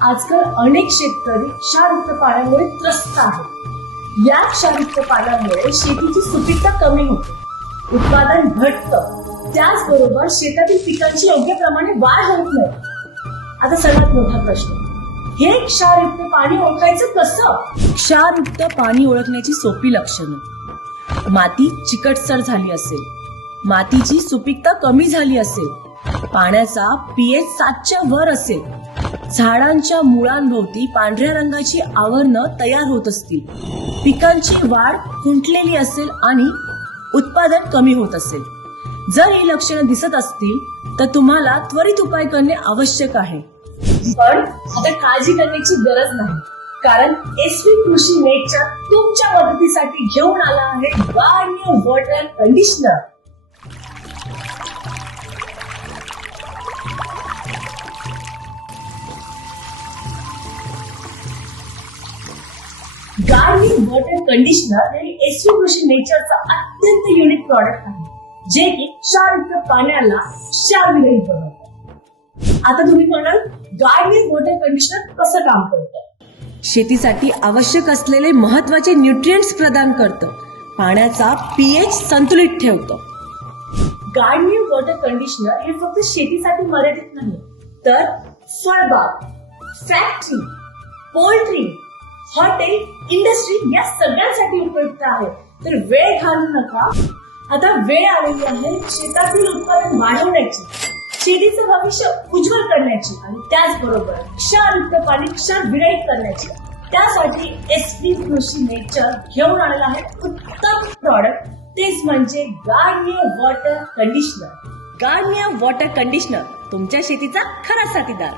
आजकाल अनेक शेतकरी क्षारयुक्त पाण्यामुळे त्रस्त आहेत. या क्षारयुक्त पाण्यामुळे शेतीची सुपीकता कमी होते, उत्पादन घटतं, त्याचबरोबर शेतातील पिकांची योग्य प्रमाणे वाढ होत नाही. आता सर्वात मोठा प्रश्न, हे क्षारयुक्त पाणी ओळखायचं कसं? क्षारयुक्त पाणी ओळखण्याची सोपी लक्षणं: माती चिकटसर झाली असेल, मातीची सुपीकता कमी झाली असेल, पाण्याचा पीएच 7च्या वर असेल, झाडांच्या मुळांभोवती पांढऱ्या रंगाची आवरणं तयार होत असतील, पिकांची वाढ खुंटलेली असेल आणि उत्पादन कमी होत असेल. जर ही लक्षणं दिसत असतील तर तुम्हाला त्वरित उपाय करणे आवश्यक आहे. पण आता काळजी करण्याची गरज नाही, कारण एसव्ही कृषी नेटच्या तुमच्या मदतीसाठी घेऊन आला आहे Garnier water conditioner. Garnier water conditioner हे एसव्ही कृषी नेचरचा अत्यंत युनिक प्रॉडक्ट आहे, जे की क्षारयुक्त पाण्याला क्षारविरहित बनवतात. आता तुम्ही म्हणाल, गार्नियर वॉटर कंडिशनर कसं काम करतं? शेतीसाठी आवश्यक असलेले महत्वाचे न्यूट्रिएंट्स प्रदान करतं, पाण्याचा पीएच संतुलित ठेवतं. गार्नियर वॉटर कंडिशनर हे फक्त शेतीसाठी मर्यादित नाही, तर फळबाग, फॅक्टरी, पोल्ट्री, हॉटेल, इंडस्ट्री या सगळ्यांसाठी उपयुक्त आहे. तर वेळ घालवू नका, आता वेळ आलेली आहे शेतातील उत्पादन वाढवण्याची, शेतीचं भविष्य उज्ज्वल करण्याची आणि त्याचबरोबर क्षारयुक्त पाणी क्षार विरहित करण्याची. त्यासाठी एसव्ही कृषी नेचर घेऊन आलेला आहे उत्तम प्रॉडक्ट, तेच म्हणजे Garnier water conditioner. Garnier water conditioner तुमच्या शेतीचा खरा साथीदार.